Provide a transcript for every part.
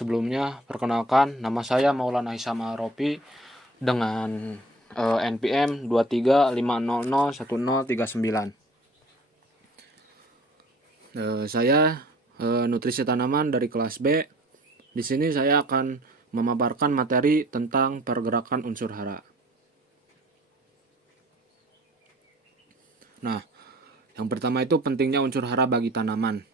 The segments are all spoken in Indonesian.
Sebelumnya, perkenalkan, nama saya Maulana Hisam Aropi dengan NPM 2350011039. Saya nutrisi tanaman dari kelas B. Di sini saya akan memaparkan materi tentang pergerakan unsur hara. Nah, yang pertama itu pentingnya unsur hara bagi tanaman.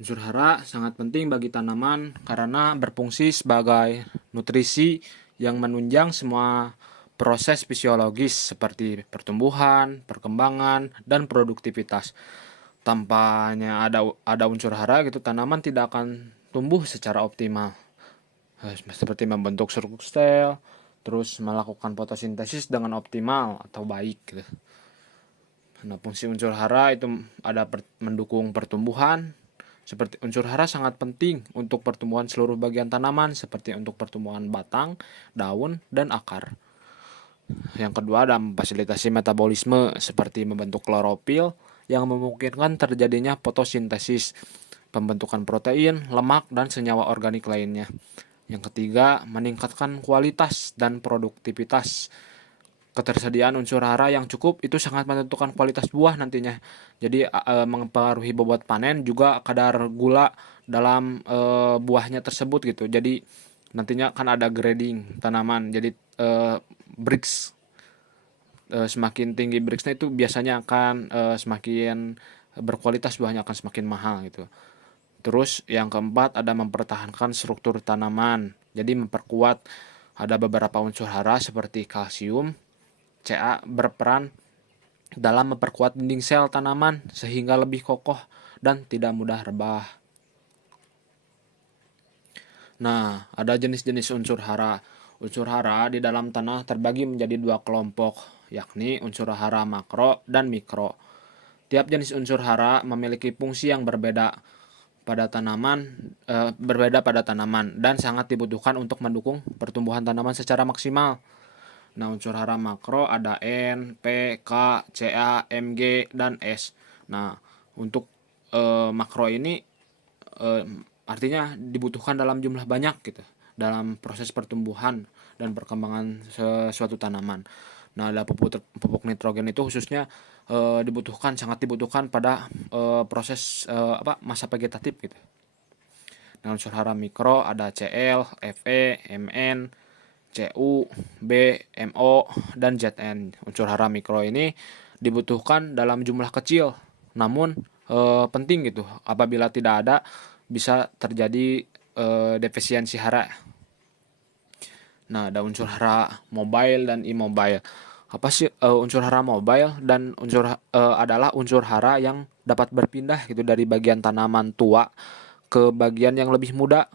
Unsur hara sangat penting bagi tanaman karena berfungsi sebagai nutrisi yang menunjang semua proses fisiologis seperti pertumbuhan, perkembangan, dan produktivitas. Tanpanya ada unsur hara gitu, tanaman tidak akan tumbuh secara optimal. Seperti membentuk struktur sel, terus melakukan fotosintesis dengan optimal atau baik gitu. Nah, fungsi unsur hara itu ada mendukung pertumbuhan. Seperti unsur hara sangat penting untuk pertumbuhan seluruh bagian tanaman seperti untuk pertumbuhan batang, daun, dan akar. Yang kedua ada memfasilitasi metabolisme seperti membentuk klorofil yang memungkinkan terjadinya fotosintesis, pembentukan protein, lemak, dan senyawa organik lainnya. Yang ketiga, meningkatkan kualitas dan produktivitas. Ketersediaan unsur hara yang cukup itu sangat menentukan kualitas buah nantinya. Jadi mempengaruhi bobot panen juga kadar gula dalam buahnya tersebut gitu. Jadi nantinya kan ada grading tanaman. Jadi brix semakin tinggi brixnya itu biasanya akan semakin berkualitas, buahnya akan semakin mahal gitu. Terus yang keempat ada mempertahankan struktur tanaman. Jadi memperkuat, ada beberapa unsur hara seperti kalsium, Ca berperan dalam memperkuat dinding sel tanaman sehingga lebih kokoh dan tidak mudah rebah. Nah, ada jenis-jenis unsur hara. Unsur hara di dalam tanah terbagi menjadi dua kelompok, yakni unsur hara makro dan mikro. Tiap jenis unsur hara memiliki fungsi yang berbeda pada tanaman dan sangat dibutuhkan untuk mendukung pertumbuhan tanaman secara maksimal. Nah, unsur hara makro ada N, P, K, Ca, Mg, dan S. Nah, untuk makro ini eh, artinya dibutuhkan dalam jumlah banyak gitu dalam proses pertumbuhan dan perkembangan suatu tanaman. Nah, ada pupuk nitrogen itu khususnya sangat dibutuhkan pada proses masa vegetatif gitu. Nah, unsur hara mikro ada Cl, Fe, Mn, Cu, B, Mo, dan Zn. Unsur hara mikro ini dibutuhkan dalam jumlah kecil, namun penting gitu. Apabila tidak ada, bisa terjadi defisiensi hara. Nah, ada unsur hara mobile dan immobile. Apa sih unsur hara mobile dan adalah unsur hara yang dapat berpindah gitu dari bagian tanaman tua ke bagian yang lebih muda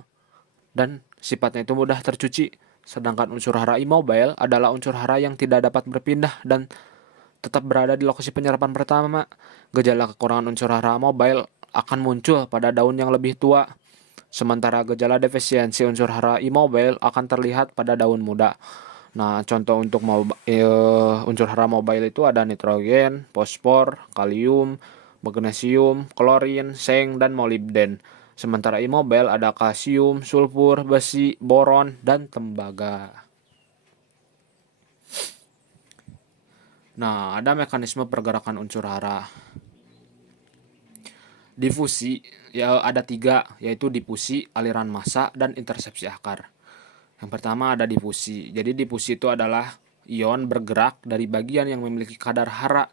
dan sifatnya itu mudah tercuci. Sedangkan unsur hara immobile adalah unsur hara yang tidak dapat berpindah dan tetap berada di lokasi penyerapan pertama. Gejala kekurangan unsur hara mobile akan muncul pada daun yang lebih tua, sementara gejala defisiensi unsur hara immobile akan terlihat pada daun muda. Nah, contoh untuk unsur hara mobile itu ada nitrogen, fosfor, kalium, magnesium, klorin, seng, dan molibden. Sementara immobile ada kalsium, sulfur, besi, boron, dan tembaga. Nah, ada mekanisme pergerakan unsur hara. Difusi ya ada tiga, yaitu difusi, aliran massa, dan intersepsi akar. Yang pertama ada difusi. Jadi difusi itu adalah ion bergerak dari bagian yang memiliki kadar hara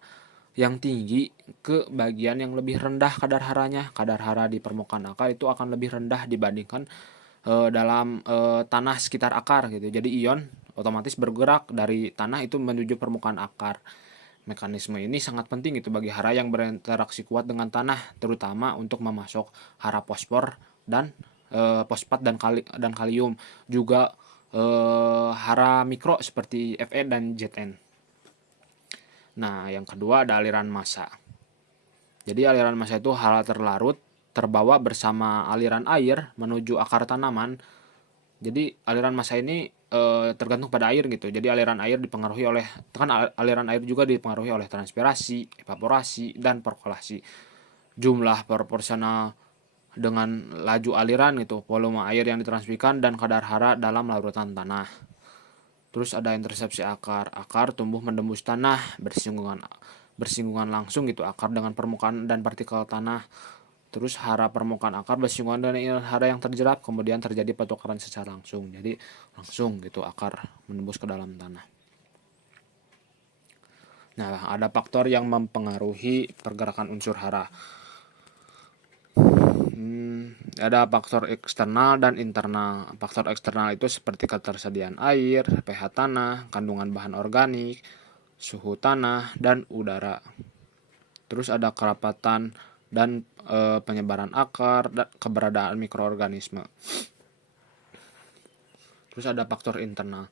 yang tinggi ke bagian yang lebih rendah kadar haranya. Kadar hara di permukaan akar itu akan lebih rendah dibandingkan dalam tanah sekitar akar gitu. Jadi ion otomatis bergerak dari tanah itu menuju permukaan akar. Mekanisme ini sangat penting itu bagi hara yang berinteraksi kuat dengan tanah, terutama untuk memasok hara fosfor dan fosfat dan kalium. Juga hara mikro seperti Fe dan Zn. Nah, yang kedua ada aliran massa. Jadi aliran massa itu hara terlarut terbawa bersama aliran air menuju akar tanaman. Jadi aliran massa ini tergantung pada air gitu. Jadi aliran air dipengaruhi oleh aliran air juga dipengaruhi oleh transpirasi, evaporasi, dan perkolasi. Jumlah proporsional dengan laju aliran gitu, volume air yang ditransmisikan dan kadar hara dalam larutan tanah. Terus ada intersepsi akar. Akar tumbuh menembus tanah, bersinggungan langsung gitu akar dengan permukaan dan partikel tanah. Terus hara permukaan akar bersinggungan dengan hara yang terjerap, kemudian terjadi pertukaran secara langsung. Jadi langsung gitu akar menembus ke dalam tanah. Nah, ada faktor yang mempengaruhi pergerakan unsur hara. Ada faktor eksternal dan internal. Faktor eksternal itu seperti ketersediaan air, pH tanah, kandungan bahan organik, suhu tanah, dan udara. Terus ada kerapatan dan penyebaran akar dan keberadaan mikroorganisme. Terus ada faktor internal.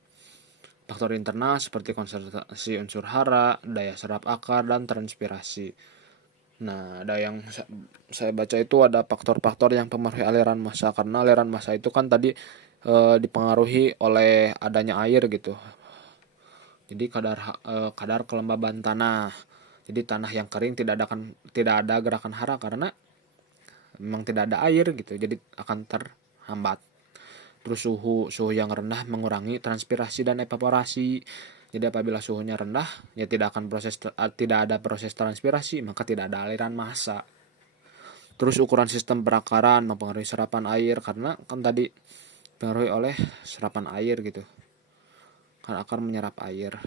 Faktor internal seperti konsentrasi unsur hara, daya serap akar, dan transpirasi. Nah, ada yang saya baca itu ada faktor-faktor yang mempengaruhi aliran massa, karena aliran massa itu kan tadi dipengaruhi oleh adanya air gitu. Jadi kadar kelembaban tanah. Jadi tanah yang kering tidak ada gerakan hara karena memang tidak ada air gitu. Jadi akan terhambat. Terus suhu yang rendah mengurangi transpirasi dan evaporasi. Jadi apabila suhunya rendah, ya tidak ada proses transpirasi, maka tidak ada aliran massa. Terus ukuran sistem perakaran mempengaruhi serapan air, karena kan tadi dipengaruhi oleh serapan air gitu. Kan akar menyerap air.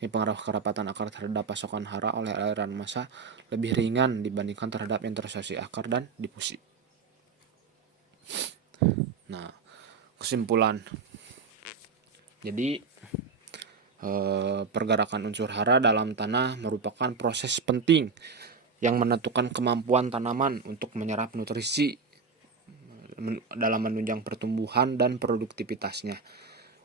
Ini pengaruh kerapatan akar terhadap pasokan hara oleh aliran massa lebih ringan dibandingkan terhadap intersepsi akar dan difusi. Nah, kesimpulan. Jadi pergerakan unsur hara dalam tanah merupakan proses penting yang menentukan kemampuan tanaman untuk menyerap nutrisi dalam menunjang pertumbuhan dan produktivitasnya.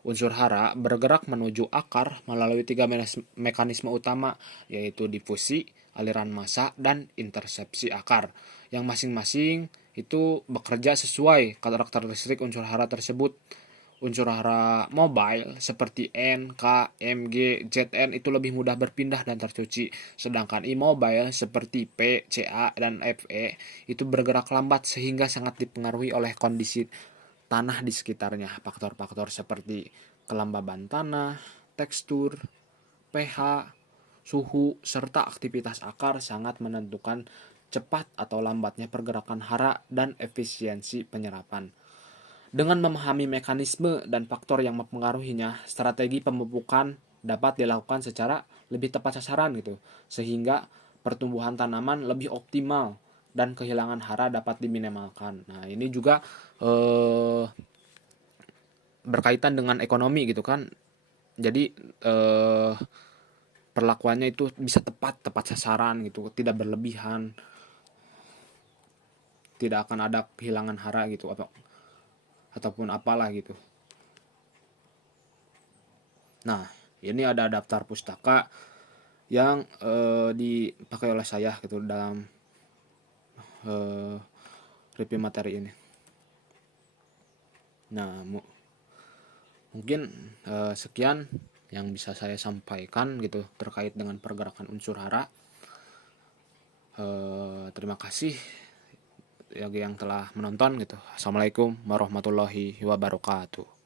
Unsur hara bergerak menuju akar melalui 3 mekanisme utama, yaitu difusi, aliran massa, dan intersepsi akar, yang masing-masing itu bekerja sesuai karakteristik unsur hara tersebut. Unsur hara mobile seperti N, K, Mg, Zn itu lebih mudah berpindah dan tercuci, sedangkan immobile seperti P, Ca, dan Fe itu bergerak lambat sehingga sangat dipengaruhi oleh kondisi tanah di sekitarnya. Faktor-faktor seperti kelembaban tanah, tekstur, pH, suhu, serta aktivitas akar sangat menentukan cepat atau lambatnya pergerakan hara dan efisiensi penyerapan. Dengan memahami mekanisme dan faktor yang mempengaruhinya, strategi pemupukan dapat dilakukan secara lebih tepat sasaran gitu, sehingga pertumbuhan tanaman lebih optimal dan kehilangan hara dapat diminimalkan. Nah, ini juga berkaitan dengan ekonomi gitu kan. Jadi perlakuannya itu bisa tepat sasaran gitu, tidak berlebihan, tidak akan ada kehilangan hara gitu ataupun apalah gitu. Nah, ini ada daftar pustaka yang dipakai oleh saya gitu dalam review materi ini. Nah, mungkin sekian yang bisa saya sampaikan gitu terkait dengan pergerakan unsur hara. Terima kasih yang telah menonton gitu. Assalamualaikum warahmatullahi wabarakatuh.